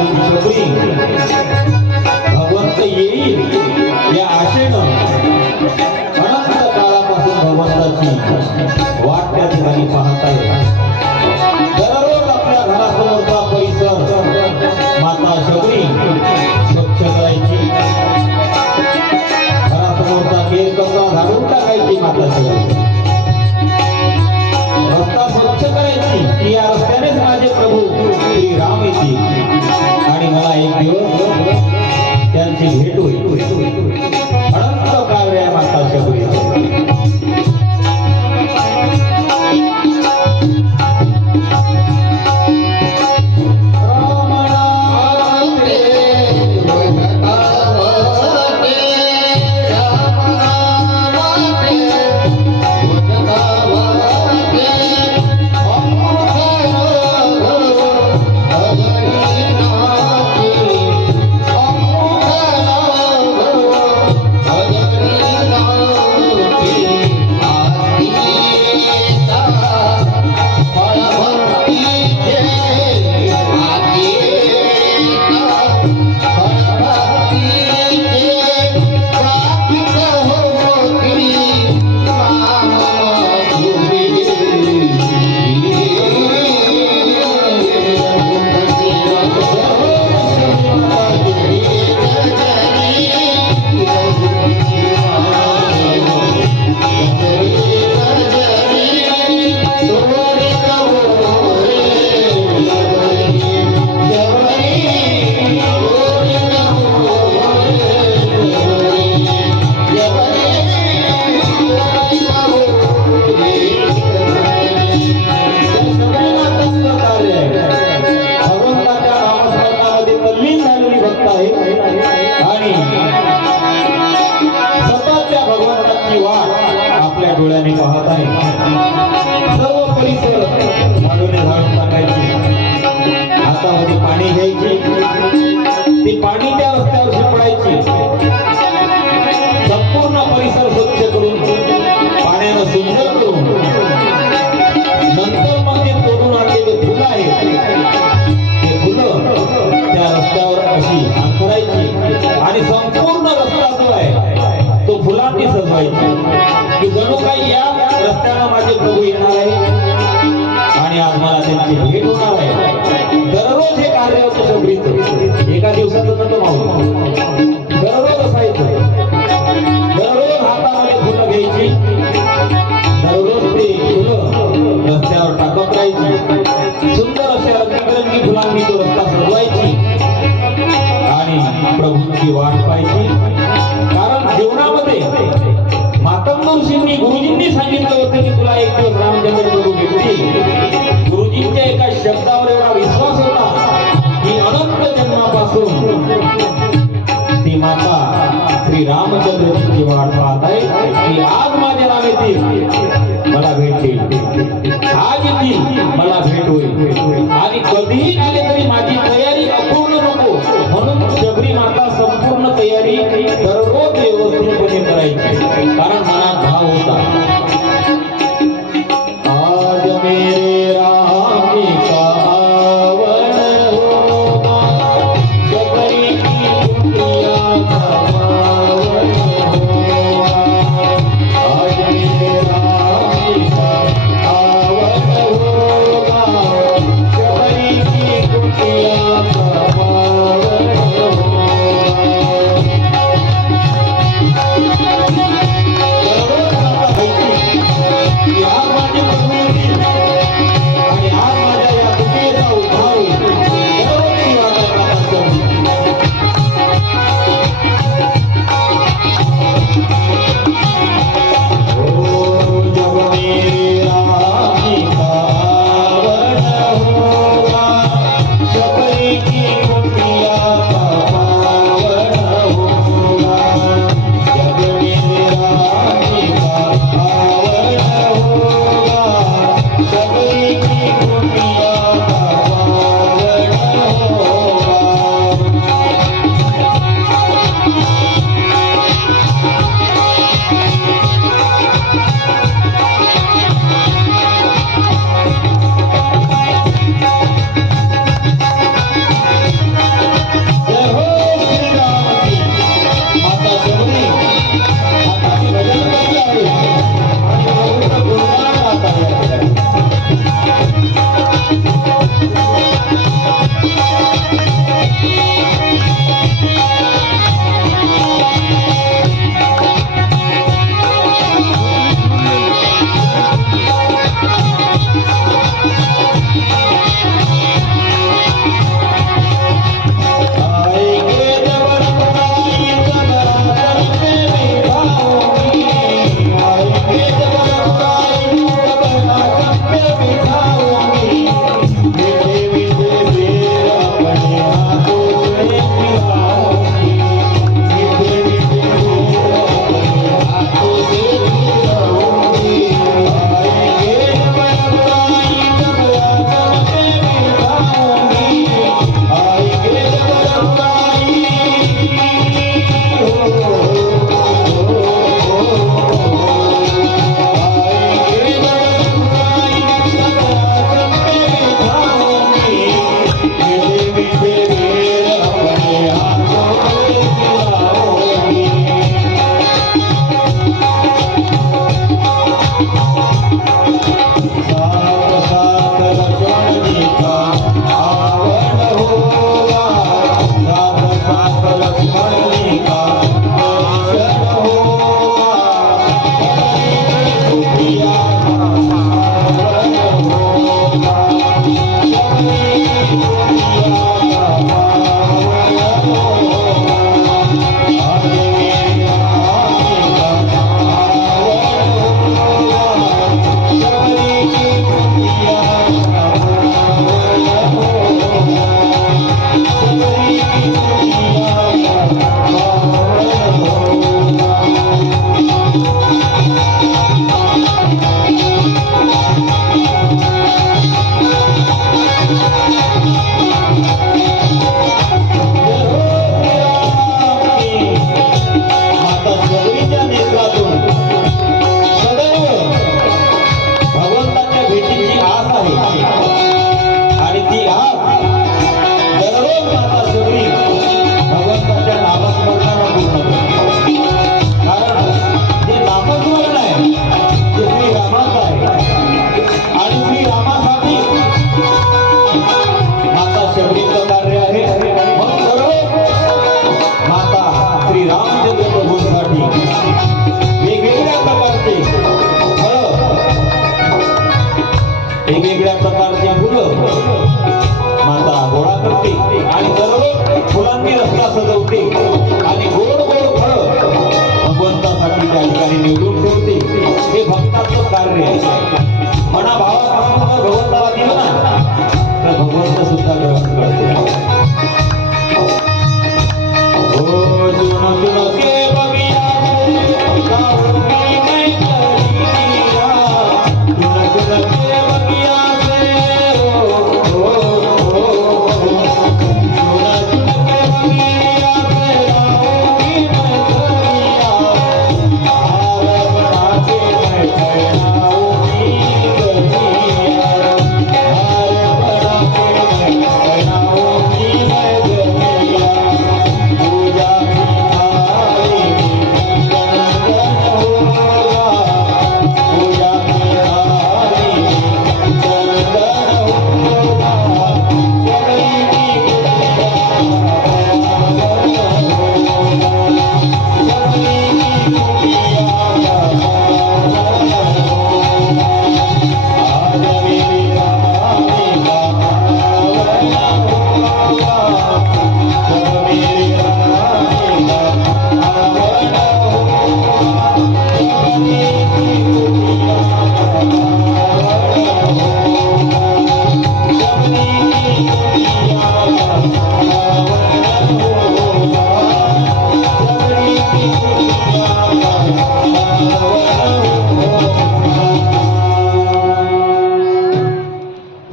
शबरी भगवंत येईल या आशेनं अनंत काळापासून भगवंताची वाट त्या ठिकाणी पाहत आहे। दररोज आपल्या घरासमोरचा परिसर माता शबरी स्वच्छ करायची, घरासमोरचा केर कचरा झाडून टाकायची माता शबरी, रस्ता स्वच्छ करायची की या रस्त्यानेच माझे प्रभू श्री राम येतील आणि मला एक दिवस त्यांची भेट होईल। अनंत कार्य आहे माता शबरीचं। डोळ्याने पाहत आहे। सर्व परिसर झाडूने झाडून टाकायची, हातामध्ये पाणी घ्यायचे, ते पाणी त्या रस्त्यावर शिंपडायचे, संपूर्ण परिसर स्वच्छ करून पाण्यानं सुंदर करून नंतर मग ते तोडून आणलेले फुलं आहेत ते फुलं त्या रस्त्यावर अशी अंतरायची आणि संपूर्ण रस्ता जो आहे तो फुलांनी सजवायचा की जणू काही या रस्त्याला माझे प्रभू येणार आहे आणि आज मला त्यांची भेट होणार आहे। दररोज हे कार्य होतं शबरीचं, एका दिवसाचं नव्हतं माऊली, दररोज असायचं। दररोज हातामध्ये फुलं घ्यायची, दररोज ते फुलं रस्त्यावर टाकत राहायची, सुंदर अशा रंगीबेरंगी फुलांनी तो रस्ता सजवायची आणि प्रभूंची वाट पाहायची। कारण जीवनामध्ये मातंग ऋषींनी गुरुजींनी सांगितलं होतं की तुला एक दिवस रामचंद्र प्रभू भेटतील। गुरुजींच्या एका शब्दावर एवढा विश्वास होता की अनंत जन्मापासून ती माता श्री रामचंद्रजींची वाट पाहत आहे की आज माझे नाव येतील मला भेटतील, आज येतील मला भेट होईल आणि कधीही आले तरी माझी तयारी अपूर्ण नको म्हणून शबरी माता संपूर्ण तयारी दररोज व्यवस्थितपणे करायची। कारण मनात भाव होता आज मेरे राम का आवन होगा, शबरी की कुटिया का पावन होगा।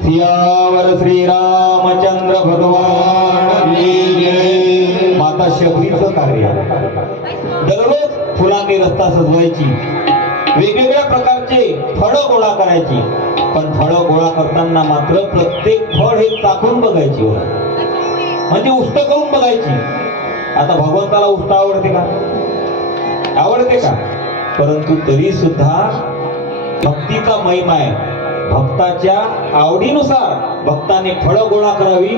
सियावर श्रीरामचंद्र भगवान की जय. माता शबरीचं कार्य दररोज फुलांनी रस्ता सजवायची, वेगवेगळ्या प्रकारचे फळं गोळा करायची, पण फळं गोळा करताना मात्र प्रत्येक फळ हे चाखून बघायची, म्हणजे उष्ट करून बघायची. आता भगवंताला उष्ट आवडते का? आवडते का? परंतु तरी सुद्धा भक्तीचा महिमा आहे. भक्ताच्या आवडीनुसार भक्ताने फळं गोळा करावी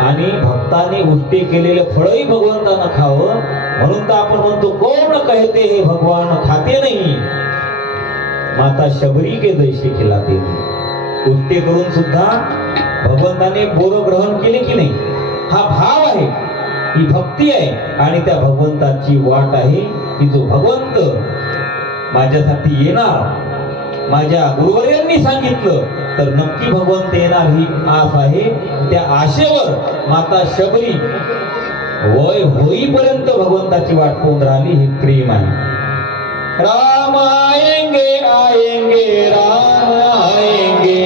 आणि भक्ताने उष्टे केलेले फळही भगवंतानं खावं. म्हणून तर आपण म्हणतो कोण कहते हे भगवान खाते नाही, माता शबरी के जैसे खिलाते. उष्टे करून सुद्धा भगवंताने बोर ग्रहण केले की नाही, हा भाव आहे, ही भक्ती आहे. आणि त्या भगवंताची वाट आहे की जो भगवंत माझ्यासाठी येणार, माझ्या गुरुवर्यांनी सांगितलं तर नक्की भगवंत येणार ही आस आहे. त्या आशेवर माता शबरी वय होईपर्यंत भगवंताची वाट पाहून राहिली. हे प्रेम आहे. राम आएंगे आएंगे राम आएंगे.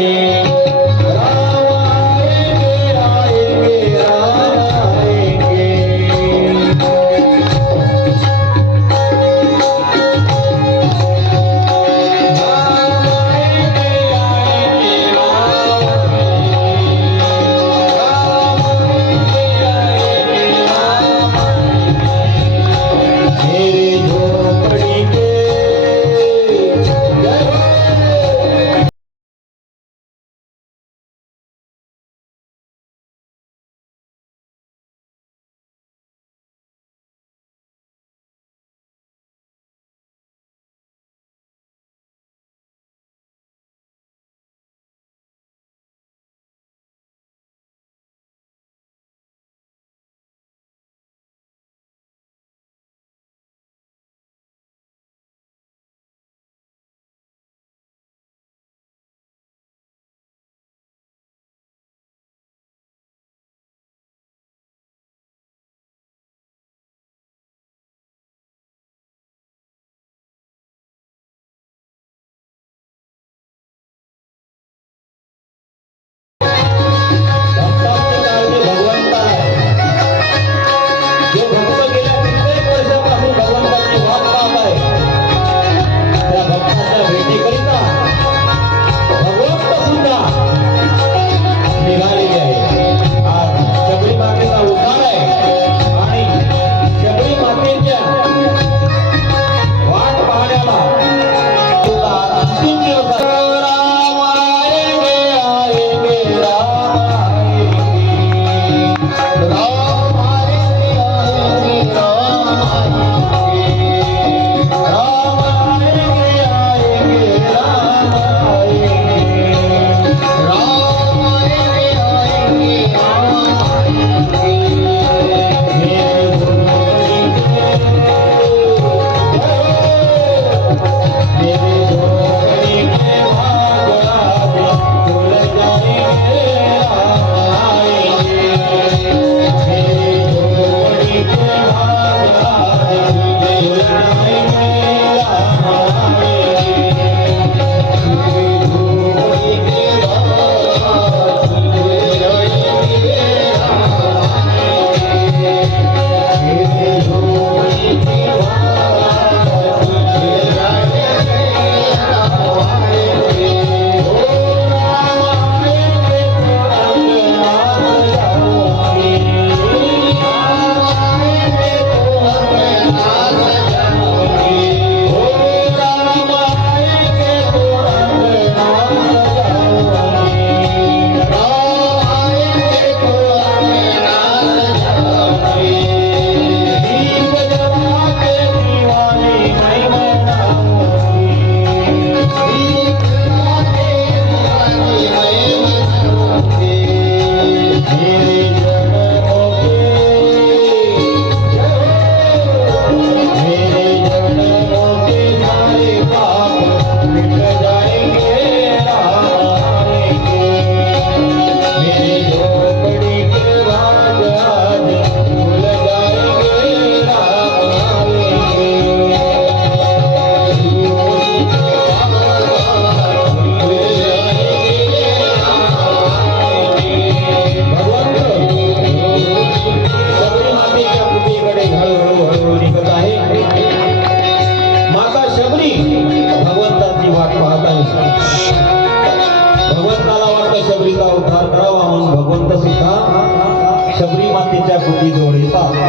होता.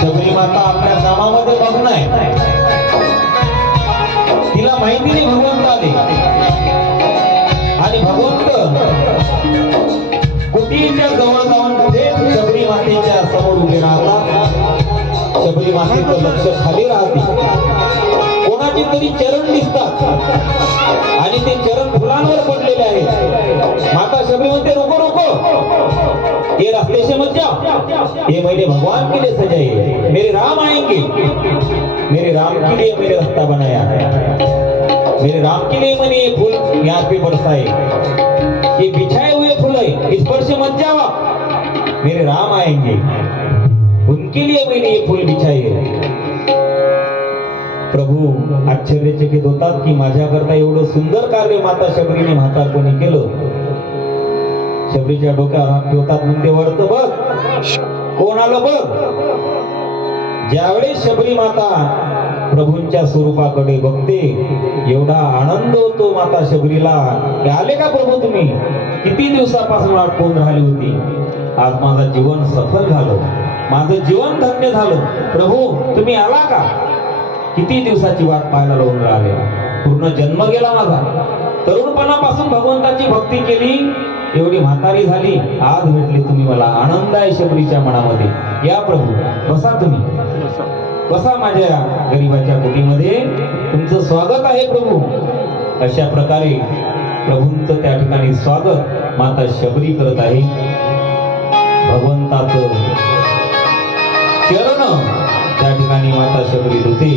शबरी माता आपल्या कामामध्ये मग्न आहे. तिला माहिती नाही भगवंत आले आणि भगवंत कुटीच्या जवळ जाऊन थेट शबरी मातेच्या समोर उभे राहतात. शबरी मातेचं लक्ष खाली राहते. कोणाचे तरी चरण दिसतात आणि ते चरण फुलांवर पडलेले आहेत. माता शबरी म्हणते रुको रुको, ये रास्ते से मत जाओ, ये मैंने भगवान के लिए सजाई, मेरे राम आएंगे, मेरे राम के लिए मैंने रास्ता बनाया, मेरे राम के लिए मैंने ये फूल यहाँ पे बरसाए, ये बिछाए हुए फूल है, इस पर से मत जाओ, मेरे राम आएंगे, उनके लिए मैंने ये फूल बिछाए है. प्रभू आश्चर्यचकित होतात की माझ्याकरता एवढं सुंदर कार्य माता शबरीने म्हातारपणी केलं. शबरीच्या डोक्यावर हात ठेवतात. म्हणते वरत बघ, कोण आलं बघ. ज्यावेळेस शबरी माता प्रभूंच्या स्वरूपाकडे बघते, एवढा आनंद होतो माता शबरीला. आले का प्रभू तुम्ही? किती दिवसापासून वाट पाहून राहिली होती. आज माझं जीवन सफल झालं, माझं जीवन धन्य झालं. प्रभू तुम्ही आला का? किती दिवसाची वाट पाहायला लावून राहिले. पूर्ण जन्म गेला माझा. तरुणपणापासून भगवंताची भक्ती केली, एवढी म्हातारी झाली, आज भेटली तुम्ही मला. आनंद आहे शबरीच्या मनामध्ये. या प्रभू बसा, तुम्ही बसा माझ्या गरीबाच्या कुटीमध्ये, तुमचं स्वागत आहे प्रभू. अशा प्रकारे प्रभूंचं त्या ठिकाणी स्वागत माता शबरी करत आहे. भगवंताचं चरण त्या ठिकाणी माता शबरी होते.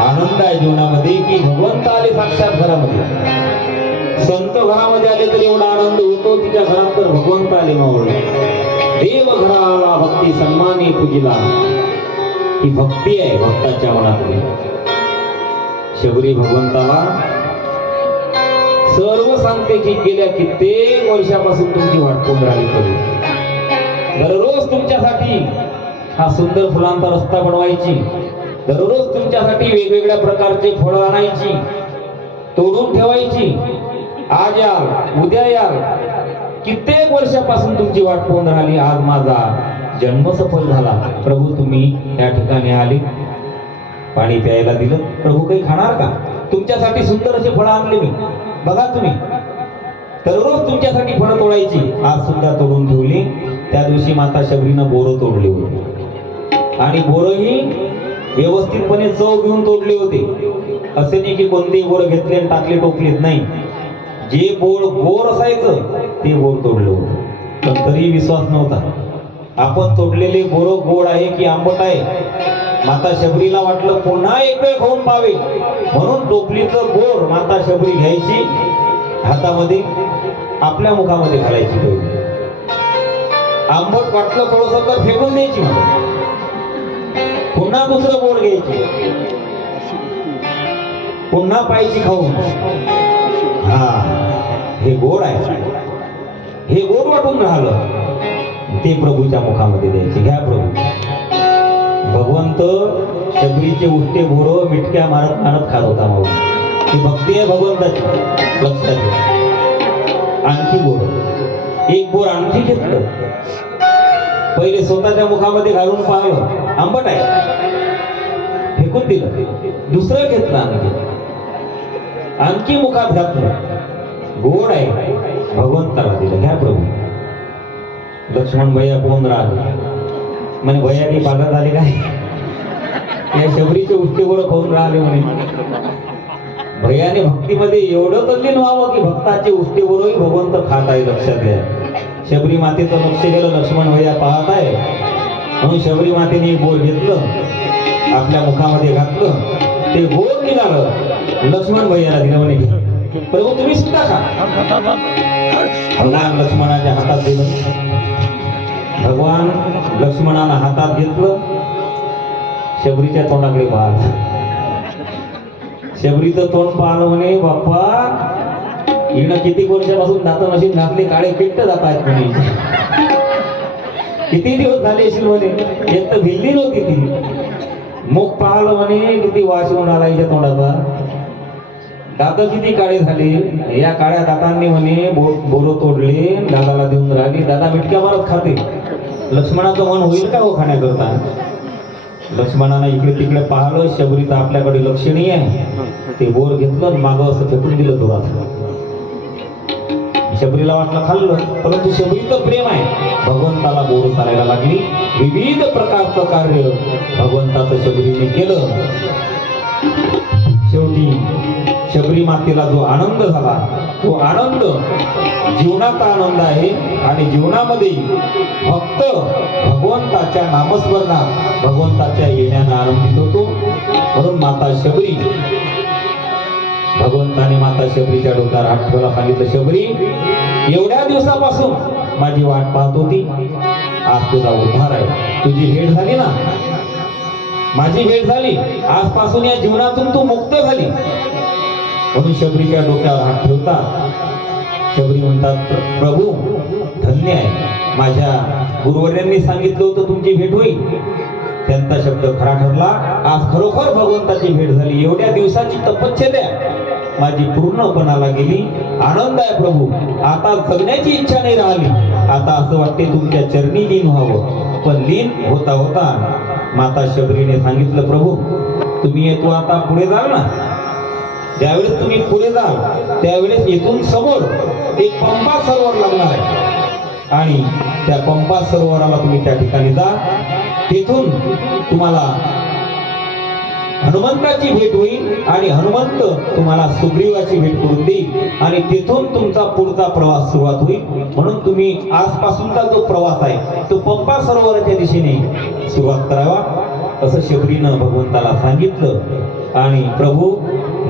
आनंद आहे जीवनामध्ये की भगवंत आले साक्षात घरामध्ये. संत घरामध्ये आले तर एवढा आनंद होतो, तिच्या घरात तर भगवंत आले मावळे. देव घराला भक्ती सन्माने पूजिला, ही भक्ती आहे भक्ताच्या मनातली. शबरी भगवंताला सर्व सांगते की गेल्या कित्येक वर्षापासून तुमची वाट पाहून राहिली प्रभू. दररोज तुमच्यासाठी हा सुंदर फुलांचा रस्ता बनवायची, दररोज तुमच्यासाठी वेगवेगळ्या प्रकारचे फळं आणायची, तोडून ठेवायची. आज याल, उद्या याल, कित्येक वर्षापासून तुमची वाट पाहून राहिली. आज माझा जन्म सफल झाला. प्रभू तुम्ही या ठिकाणी आले, पाणी प्यायला दिलं. प्रभू काही खाणार का? तुमच्यासाठी सुंदर असे फळं आणले मी. बघा तुम्ही दररोज तुमच्यासाठी फळं तोडायची. आज सुद्धा तोडून ठेवली. त्या दिवशी माता शबरीनं बोरं तोडली होती आणि बोरही व्यवस्थितपणे चव घेऊन तोडले होते. असे नाही की कोणतेही बोरं घेतले आणि टाकले टोपलीत, नाही. जे बोर असायचं ते बोर तोडले होते. पण तरी विश्वास नव्हता. आपण तोडलेले बोरं गोड आहे की आंबट आहे. माता शबरीला वाटलं पुन्हा एक वेळ खाऊन पावे, म्हणून टोपलीचं बोर माता शबरी घ्यायची, हातामध्ये आपल्या मुखामध्ये घालायची. आंबट वाटलं थोडंसं तर फेकून द्यायची, पुन्हा दुसरं बोर घ्यायची, पुन्हा पायची खाऊन. हा हे गोड आहे, हे गोड वाटून राहिलं, ते प्रभूच्या मुखामध्ये द्यायचे. घ्या प्रभू. भगवंत शबरीचे उष्टे बोर मिटक्या मारत मारत खात होता माऊ. ही भक्ती आहे भगवंताची, लक्षात घ्या. आणखी बोर, एक बोर आणखी घेतलं. पहिले स्वतःच्या मुखामध्ये घालून पाहिलं, आंबट आहे, फेकून दिलं. दुसरं घेतलं, आणखी मुखात घातलं, गोड आहे, भगवंताला दिलं. घ्या प्रभू. लक्ष्मण भैया कोण राहिले म्हणे, भैया की पागल झाले काय? या शबरीचे उष्टे बोर खाऊन राहिले म्हणे. भैयाने भक्तीमध्ये एवढं तल्लीन व्हावं की भक्ताचे उष्टे बोरही भगवंत खात आहे. लक्षात घ्या. शबरी मातेचं लक्ष गेलं, लक्ष्मण भैया पाहत आहे, म्हणून शबरी मातेने एक बोर घेतलं, आपल्या मुखामध्ये घातलं, ते बोर निघालं, लक्ष्मण भैयाला दिलं. म्हणे प्रभू तुम्ही सुद्धा खा. भगवान लक्ष्मणाच्या हातात दिलं. भगवान लक्ष्मणाला हातात घेतलं, शबरीच्या तोंडाकडे पाहत. शबरीचं तोंड पाहलं. म्हणे बाप्पा, हिनं किती वर्षापासून दात मशीन घातले, काळे पिट्ट जात आहेत म्हणे. किती दिवस झाले असेल म्हणे. एक तर भिल्ली नव्हती ती. मुख पाहलं म्हणे, किती वास येऊन आला हिच्या तोंडाचा. दात किती काळे झाले, या काळ्या दातांनी म्हणे बोरं तोडले, दादाला देऊन राहिली. दादा मिटक्या मारत खाते. लक्ष्मणाचं मन होईल का हो खाण्याकरता? लक्ष्मणानं इकडे तिकडे पाहिलं, शबरी तर आपल्याकडे लक्षणीय आहे. ते बोर घेतलं, मागं असं फेकून दिलं जोरात. शबरीला वाटलं खाल्लं, परंतु शबरीचं प्रेम आहे. भगवंताला बोर चालायला लागली. विविध प्रकारचं कार्य भगवंताचं शबरीने केलं. शेवटी शबरी मातेला जो आनंद झाला, तो आनंद जीवनाचा आनंद आहे. आणि जीवनामध्ये फक्त भगवंताच्या नामस्मरणात, भगवंताच्या येण्यानं आनंदित होतो. म्हणून माता शबरी, भगवंताने माता शबरीच्या डोक्यावर हात ठेवला, सांगितलं, शबरी एवढ्या दिवसापासून माझी वाट पाहत होती, आज तुझा उद्धार आहे. तुझी भेट झाली ना, माझी भेट झाली, आजपासून या जीवनातून तू मुक्त झाली. म्हणून शबरीच्या डोक्यावर हात ठेवतात. शबरी म्हणतात, प्रभू धन्य आहे, माझ्या गुरुवर्यांनी सांगितलं होतं तुमची भेट होईल, त्यांचा शब्द खरा ठरला. आज खरोखर भगवंताची भेट झाली. एवढ्या दिवसाची तपश्चर्या माझी पूर्णपणाला गेली. आनंद आहे प्रभू, आता जगण्याची इच्छा नाही राहिली. आता असं वाटते तुमच्या चरणी लीन व्हावं. पण लीन होता होता माता शबरीने सांगितलं, प्रभू तुम्ही येतो आता पुढे जाल ना, ज्यावेळेस तुम्ही पुढे जाल त्यावेळेस इथून समोर एक पंपा सरोवर लागणार आहे. आणि त्या पंपा सरोवराला तुम्ही त्या ठिकाणी जा. तिथून तुम्हाला हनुमंताची भेट होईल आणि हनुमंत तुम्हाला सुग्रीवाची भेट करून देईल. आणि तिथून तुमचा पुढचा प्रवास सुरुवात होईल. म्हणून तुम्ही आजपासूनचा जो प्रवास आहे तो पंपा सरोवराच्या दिशेने सुरुवात करावा, असं शबरीनं भगवंताला सांगितलं. आणि प्रभू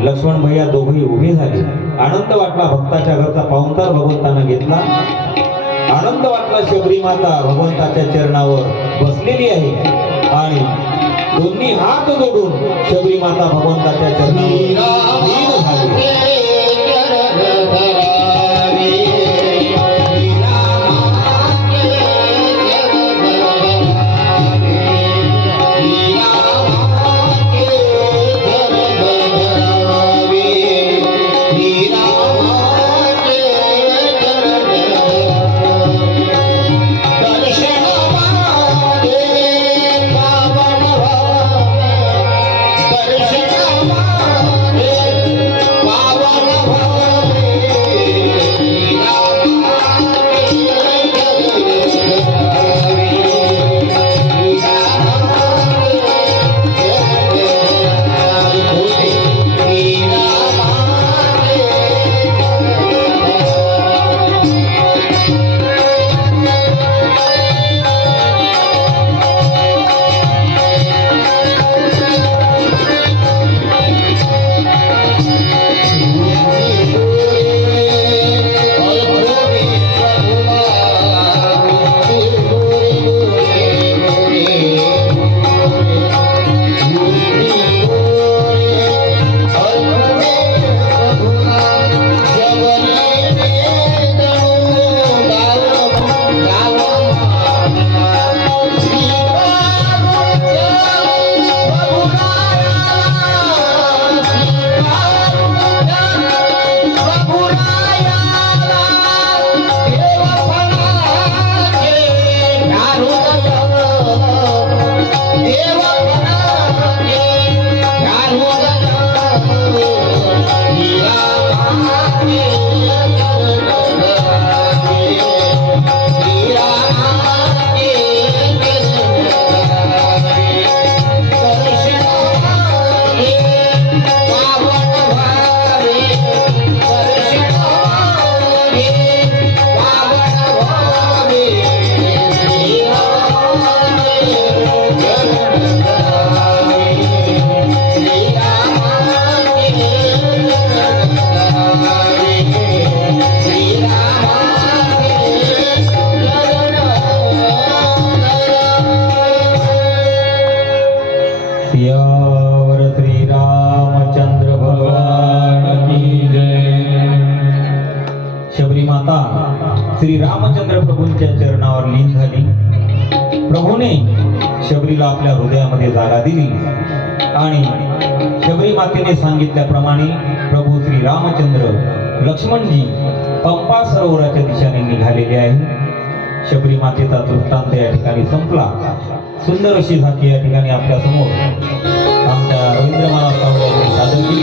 लक्ष्मण भैया दोघेही उभे झाले. आनंद वाटला, भक्ताच्या घरचा पाहुणचार भगवंतानं घेतला. आनंद वाटला. शबरी माता भगवंताच्या चरणावर बसलेली आहे आणि दोन्ही हात जोडून शबरी माता भगवंताच्या चरणावर लीन झाली. सियावर श्री रामचंद्र भगवान की जय. शबरी माता श्री रामचंद्र प्रभूंच्या चरणावर लीन झाली. प्रभूने शबरीला आपल्या हृदयामध्ये जागा दिली आणि शबरी मातेने सांगितल्याप्रमाणे प्रभू श्री रामचंद्र लक्ष्मणजी पंपा सरोवराच्या दिशेने निघालेले आहे. शबरी मातेचा दृष्टांत या ठिकाणी संपला. सुंदर अशी झाकी या ठिकाणी आपल्या समोर आमच्या रवींद्र महाराज तावडे यांनी सादर केली.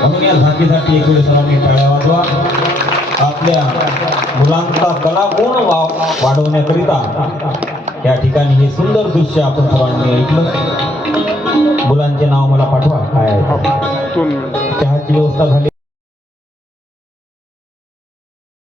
म्हणून या झाकीसाठी एक वेळ सर्वांनी टाळ्या वाजवा. आपल्या मुलांचा कलागुण वाढवण्याकरिता या ठिकाणी हे सुंदर दृश्य आपण सर्वांनी ऐकलं. मुलांचे नाव मला पाठवा. काय चहाची व्यवस्था झाली.